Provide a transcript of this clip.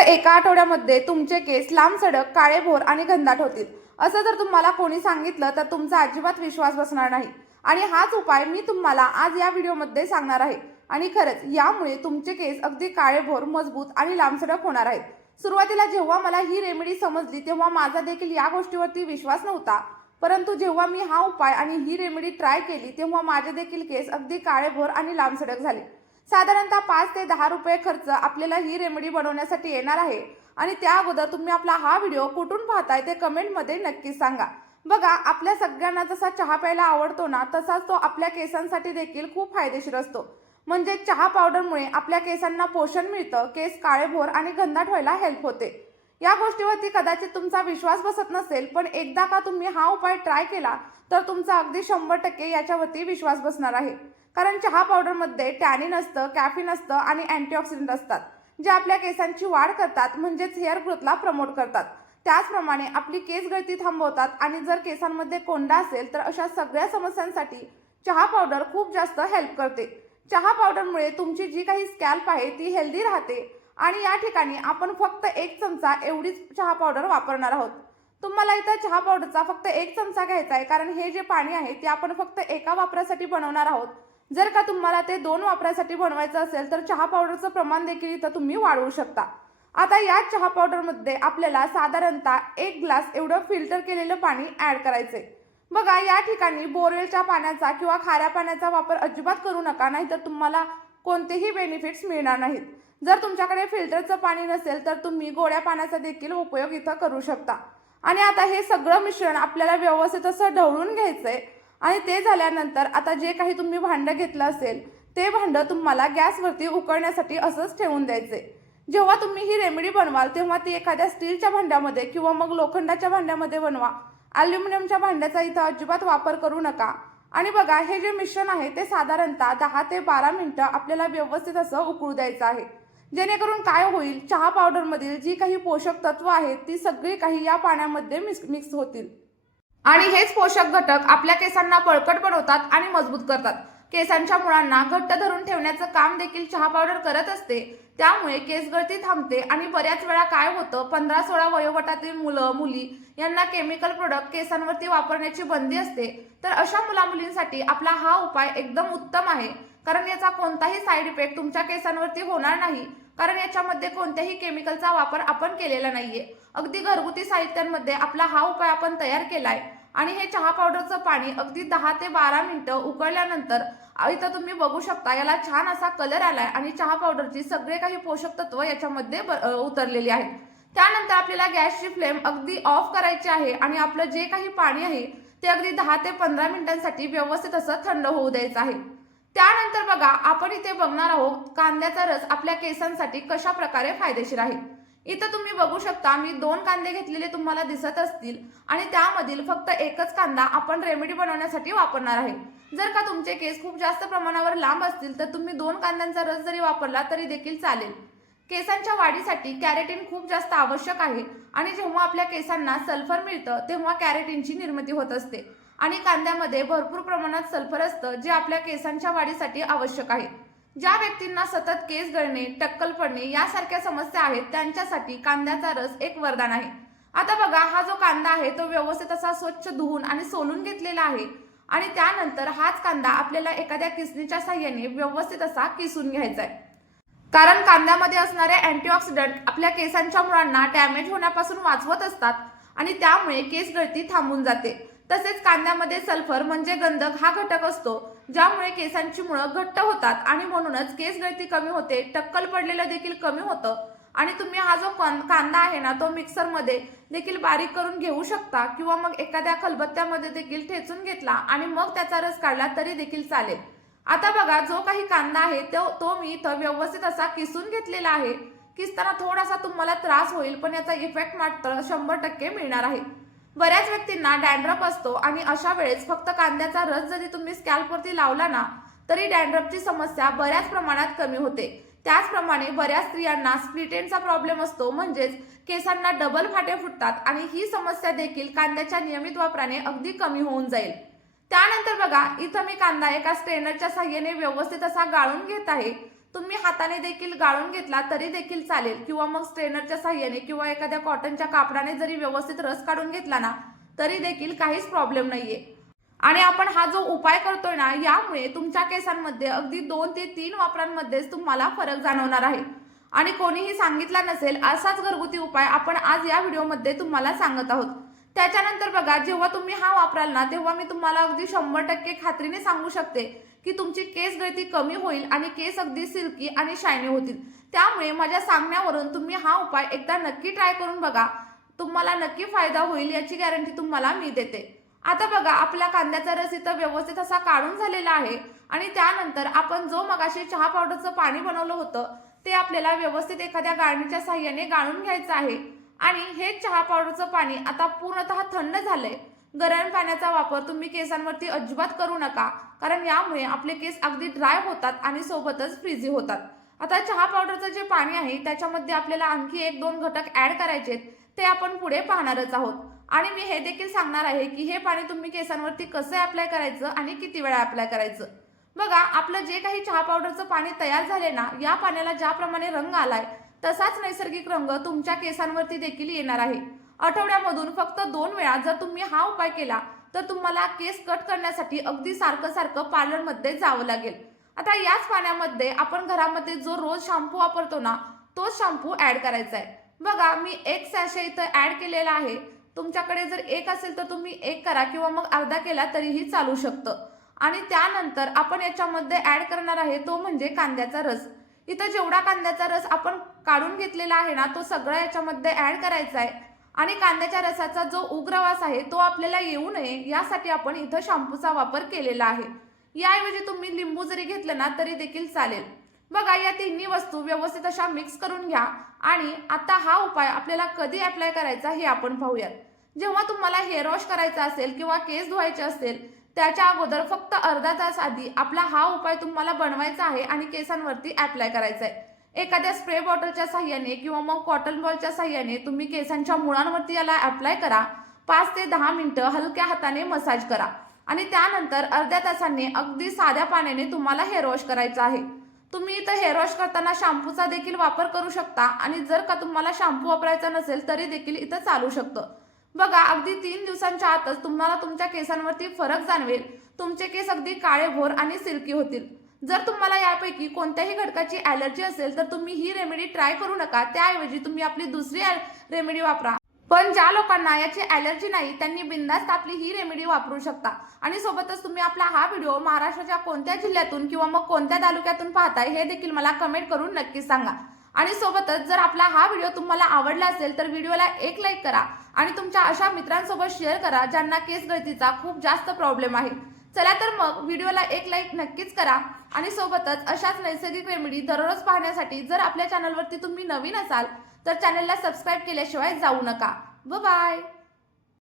एका आठवड्यामध्ये तुमचे केस लांब सडक, काळेभोर आणि घनदाट होतील असं जर तुम्हाला कोणी सांगितलं तर तुमचा अजिबात विश्वास बसणार नाही। आणि हाच उपाय मी तुम्हाला आज या व्हिडिओमध्ये सांगणार आहे। आणि खरंच यामुळे तुमचे केस अगदी काळेभोर, मजबूत आणि लांबसडक होणार आहेत। सुरुवातीला जेव्हा मला ही रेमेडी समजली तेव्हा माझा देखील या गोष्टीवरती विश्वास नव्हता, परंतु जेव्हा मी हा उपाय आणि ही रेमेडी ट्राय केली तेव्हा माझे देखील केस अगदी काळेभोर आणि लांबसडक झाले। साधारणतः 5 ते 10 रुपये खर्च आपल्याला ही रेमेडी बनवण्यासाठी येणार आहे। आणि त्या अगोदर तुम्ही आपला हा व्हिडिओ कुठून पाहताय ते कमेंटमध्ये नक्कीच सांगा। बघा, आपल्या सगळ्यांना जसा चहा प्यायला आवडतो ना, तसाच तो आपल्या केसांसाठी देखील खूप फायदेशीर असतो। म्हणजे चहा पावडरमुळे आपल्या केसांना पोषण मिळतं, केस काळेभोर आणि घनदाट व्हायला हेल्प होते। या गोष्टीवरती कदाचित तुमचा विश्वास बसत नसेल, पण एकदा का तुम्ही हा उपाय ट्राय केला तर तुमचा अगदी 100% याच्यावरती विश्वास बसणार आहे। कारण चहा पावडरमध्ये टॅनिन असतं, कॅफीन असतं आणि अँटीऑक्सिडंट असतात, जे आपल्या केसांची वाढ करतात, म्हणजेच हेअर ग्रोथला प्रमोट करतात। त्याचप्रमाणे आपली केस गळती थांबवतात आणि जर केसांमध्ये कोंडा असेल तर अशा सगळ्या समस्यांसाठी चहा पावडर खूप जास्त हेल्प करते। चहा पावडरमुळे तुमची जी काही स्कॅल्प आहे ती हेल्दी राहते। आणि या ठिकाणी आपण फक्त 1 चमचा एवढीच चहा पावडर वापरणार आहोत। तुम्हाला इथं चहा पावडरचा फक्त 1 चमचा घ्यायचा आहे, कारण हे जे पाणी आहे ते आपण फक्त एका वापरासाठी बनवणार आहोत। जर का तुम्हाला ते 2 वापरासाठी बनवायचं असेल तर चहा पावडरचं प्रमाण देखील इथं तुम्ही वाढवू शकता। आता या चहा पावडरमध्ये आपल्याला साधारणतः 1 ग्लास एवढं फिल्टर केलेलं पाणी ऍड करायचंय। बघा, या ठिकाणी बोरवेलच्या पाण्याचा किंवा खाऱ्या पाण्याचा वापर अजिबात करू नका, नाहीतर तुम्हाला कोणतेही बेनिफिट्स मिळणार नाहीत। जर तुमच्याकडे फिल्टरचं पाणी नसेल तर तुम्ही गोड्या पाण्याचा देखील उपयोग इथं करू शकता। आणि आता हे सगळं मिश्रण आपल्याला व्यवस्थित असं ढवळून घ्यायचंय। आणि ते झाल्यानंतर आता जे काही तुम्ही भांडं घेतलं असेल ते भांडं तुम्हाला गॅसवरती उकळण्यासाठी असंच ठेवून द्यायचंय। जेव्हा तुम्ही ही रेमेडी बनवाल तेव्हा ती एखाद्या स्टीलच्या भांड्यामध्ये किंवा मग लोखंडाच्या भांड्यामध्ये बनवा। ॲल्युमिनियमच्या भांड्याचा इथं अजिबात वापर करू नका। आणि बघा, हे जे मिश्रण आहे ते साधारणतः 10 ते 12 मिनिटं आपल्याला व्यवस्थित असं उकळू द्यायचं आहे। जेणेकरून काय होईल, चहा पावडरमधील जी काही पोषक तत्व आहेत ती सगळी काही या पाण्यामध्ये मिक्स होतील। आणि हेच पोषक घटक आपल्या केसांना बळकट बनवतात आणि मजबूत करतात। केसांच्या मुळांना घट्ट धरून ठेवण्याचं काम देखील चहा पावडर करत असते। त्यामुळे केस गळती थांबते। आणि बऱ्याच वेळा काय होतं, 15-16 वयोगटातील मुलं मुली यांना केमिकल प्रोडक्ट केसांवरती वापरण्याची बंदी असते। तर अशा मुलामुलींसाठी आपला हा उपाय एकदम उत्तम आहे, कारण याचा कोणताही साईड इफेक्ट तुमच्या केसांवरती होणार नाही। कारण याच्यामध्ये कोणत्याही केमिकलचा वापर आपण केलेला नाहीये। अगदी घरगुती साहित्यांमध्ये आपला हा उपाय आपण तयार केलाय। आणि हे चहा पावडरचं पाणी अगदी 10 ते 12 मिनिटं उकळल्यानंतर इथं तुम्ही बघू शकता याला छान असा कलर आलाय आणि चहा पावडरची सगळे काही पोषक तत्व याच्यामध्ये उतरलेली आहेत। त्यानंतर आपल्याला गॅसची फ्लेम अगदी ऑफ करायची आहे आणि आपलं जे काही पाणी आहे ते अगदी 10 ते 15 मिनिटांसाठी व्यवस्थित असं थंड होऊ द्यायचं आहे। त्यानंतर बघा, आपण इथे बघणार आहोत कांद्याचा रस आपल्या केसांसाठी कशा प्रकारे फायदेशीर आहे। इथं तुम्ही बघू शकता मी 2 कांदे घेतलेले तुम्हाला दिसत असतील आणि त्यामधील फक्त एकच कांदा आपण रेमेडी बनवण्यासाठी वापरणार आहे। जर का तुमचे केस खूप जास्त प्रमाणावर लांब असतील तर तुम्ही 2 कांद्यांचा रस जरी वापरला तरी देखील चालेल। केसांच्या वाढीसाठी कॅरेटीन खूप जास्त आवश्यक आहे। आणि जेव्हा आपल्या केसांना सल्फर मिळतं तेव्हा कॅरेटीनची निर्मिती होत असते। आणि कांद्यामध्ये भरपूर प्रमाणात सल्फर असतं, जे आपल्या केसांच्या वाढीसाठी आवश्यक आहे। ज्या व्यक्तींना सतत केस गळणे, टक्कल पडणे यासारख्या समस्या आहेत त्यांच्यासाठी कांद्याचा रस एक वरदान आहे। आता बघा, हा जो कांदा आहे तो व्यवस्थित असा स्वच्छ धुवून आणि सोलून घेतलेला आहे। आणि त्यानंतर हाच कांदा आपल्याला एखाद्या किसणीच्या साहाय्याने व्यवस्थित असा किसून घ्यायचा आहे। कारण कांद्यामध्ये असणारे अँटीऑक्सिडंट आपल्या केसांच्या मुळांना डॅमेज होण्यापासून वाचवत असतात आणि त्यामुळे केस गळती थांबून जाते। तसेच कांद्यामध्ये सल्फर म्हणजे गंधक हा घटक असतो, ज्यामुळे केसांची मुळं घट्ट होतात आणि म्हणूनच केस गळती कमी होते, टक्कल पडलेलं देखील कमी होतं। आणि तुम्ही हा जो कांदा आहे ना तो मिक्सरमध्ये देखील बारीक करून घेऊ शकता किंवा मग एखाद्या खलबत्त्यामध्ये देखील ठेचून घेतला आणि मग त्याचा रस काढला तरी देखील चालेल। आता बघा, जो काही कांदा आहे तो मी इथं व्यवस्थित असा किसून घेतलेला आहे। किसताना थोडासा तुम्हाला त्रास होईल, पण याचा इफेक्ट मात्र 100% मिळणार आहे। बऱ्याच व्यक्तींना डॅन्ड्रफ असतो आणि अशा वेळेस फक्त कांद्याचा रस जरी तुम्ही स्कॅल्पवरती लावला ना तरी डॅन्ड्रफची समस्या बऱ्याच प्रमाणात कमी होते। त्याचप्रमाणे बऱ्याच स्त्रियांना स्प्लिट एंडचा प्रॉब्लेम असतो, म्हणजेच केसांना डबल फाटे फुटतात आणि ही समस्या देखील कांद्याच्या नियमित वापराने अगदी कमी होऊन जाईल। त्यानंतर बघा, इथं मी कांदा एका स्ट्रेनरच्या साहाय्याने व्यवस्थित असा गाळून घेत आहे। तुम्ही हाताने देखील गाळून घेतला तरी देखील चालेल किंवा मग स्ट्रेनरच्या साहाय्याने किंवा एखाद्या कॉटनच्या कापडाने जरी व्यवस्थित रस काढून घेतला ना तरी देखील काहीच प्रॉब्लेम नाहीये। आणि आपण हा जो उपाय करतोय ना यामुळे तुमच्या केसांमध्ये अगदी 2 ते 3 वापरांमध्येच तुम्हाला फरक जाणवणार आहे। आणि कोणीही सांगितला नसेल असाच घरगुती उपाय आपण आज या व्हिडिओमध्ये तुम्हाला सांगत आहोत। त्याच्यानंतर बघा, जेव्हा तुम्ही हा वापराल ना तेव्हा मी तुम्हाला अगदी 100% खात्रीने सांगू शकते की तुमची केस गळती कमी होईल आणि केस अगदी सिल्की आणि शायनी होतील। त्यामुळे माझ्या सांगण्यावरून तुम्ही हा उपाय एकदा नक्की ट्राय करून बघा, तुम्हाला नक्की फायदा होईल याची गॅरंटी तुम्हाला मी देते। आता बघा, आपला कांद्याचा रस इथं व्यवस्थित असा काढून झालेला आहे आणि त्यानंतर आपण जो मगाशी चहा पावडरचं पाणी बनवलं होतं ते आपल्याला व्यवस्थित एखाद्या गाळणीच्या साहाय्याने गाळून घ्यायचं आहे। आणि हे चहा पावडरचं पाणी आता पूर्णतः थंड झालंय। गरम पाण्याचा वापर तुम्ही केसांवरती अजिबात करू नका, कारण यामुळे आपले केस अगदी ड्राय होतात आणि सोबतच फ्रीझी होतात। आता चहा पावडरचं जे पाणी आहे त्याच्यामध्ये आपल्याला आणखी 1-2 घटक ऍड करायचे, ते आपण पुढे पाहणारच आहोत। आणि मी हे देखील सांगणार आहे की हे पाणी तुम्ही केसांवरती कसं अप्लाय करायचं आणि किती वेळा अप्लाय करायचं। बघा, आपलं जे काही चहा पावडरचं पाणी तयार झाले ना या पाण्याला ज्याप्रमाणे रंग आलाय तसाच नैसर्गिक रंग तुमच्या केसांवरती देखील येणार आहे। आठवड्यामधून फक्त 2 वेळा जर तुम्ही हा उपाय केला तर तुम्हाला केस कट करण्यासाठी अगदी सारखं पार्लरमध्ये जावं लागेल। आता याच पाण्यामध्ये आपण घरामध्ये जो रोज शॅम्पू वापरतो ना तोच शॅम्पू ऍड करायचा आहे। बघा, मी 1 सॅशे इथं ऍड केलेला आहे। तुमच्याकडे जर 1 असेल तर तुम्ही 1 करा किंवा मग अर्धा केला तरीही चालू शकतं। आणि त्यानंतर आपण याच्यामध्ये ऍड करणार आहे तो म्हणजे कांद्याचा रस। इथं जेवढा कांद्याचा रस आपण काढून घेतलेला आहे ना तो सगळा याच्यामध्ये ऍड करायचा आहे। आणि कांद्याच्या रसाचा जो उग्रवास आहे तो आपल्याला येऊ नये यासाठी आपण इथं शॅम्पूचा वापर केलेला आहे। याऐवजी तुम्ही लिंबू जरी घेतलं ना तरी देखील चालेल। बघा, या तिन्ही वस्तू व्यवस्थित अशा मिक्स करून घ्या। आणि आता हा उपाय आपल्याला कधी अप्लाय करायचा हे आपण पाहूयात। जेव्हा तुम्हाला हेअर वॉश करायचा असेल किंवा केस धुवायचे असतील त्याच्या अगोदर फक्त अर्धा तास आधी आपला हा उपाय तुम्हाला बनवायचा आहे आणि केसांवरती अप्लाय करायचा आहे। एखाद्या स्प्रे बॉटलच्या साहाय्याने किंवा मग कॉटन बॉलच्या साहाय्याने तुम्ही केसांच्या मुळांवरती याला अप्लाय करा। 5 ते 10 मिनिटं हलक्या हाताने मसाज करा आणि त्यानंतर अर्ध्या तासाने अगदी साध्या पाण्याने तुम्हाला हेअर वॉश करायचं आहे। तुम्ही इथं हेअर वॉश करताना शॅम्पूचा देखील वापर करू शकता आणि जर का तुम्हाला शॅम्पू वापरायचा नसेल तरी देखील इथं चालू शकतं। बघा, अगदी 3 दिवसांच्या आतच तुम्हाला तुमच्या केसांवरती फरक जाणवेल। तुमचे केस अगदी काळेभोर आणि सिल्की होतील। जर तुम्हाला यापैकी कोणत्याही घटकाची ॲलर्जी असेल तर तुम्ही ही रेमेडी ट्राय करू नका, त्याऐवजी तुम्ही आपली दुसरी रेमेडी वापरा। पण ज्या लोकांना याची ॲलर्जी नाही त्यांनी बिनधास्त आपली ही रेमेडी वापरू शकता। आणि सोबतच तुम्ही आपला हा व्हिडिओ महाराष्ट्राच्या कोणत्या जिल्ह्यातून किंवा मग कोणत्या तालुक्यातून पाहताय हे देखील मला कमेंट करून नक्की सांगा। आणि सोबतच जर आपला हा व्हिडिओ तुम्हाला आवडला असेल तर व्हिडिओला 1 लाईक करा आणि तुमच्या अशा मित्रांसोबत शेअर करा ज्यांना केस गळतीचा खूप जास्त प्रॉब्लेम आहे। चला तर मग व्हिडिओला 1 लाईक नक्कीच करा आणि सोबतच अशाच नैसर्गिक रेमेडी दररोज पाहण्यासाठी जर आपल्या चॅनलवरती तुम्ही नवीन असाल तर चॅनलला सबस्क्राईब केल्याशिवाय जाऊ नका। Bye bye.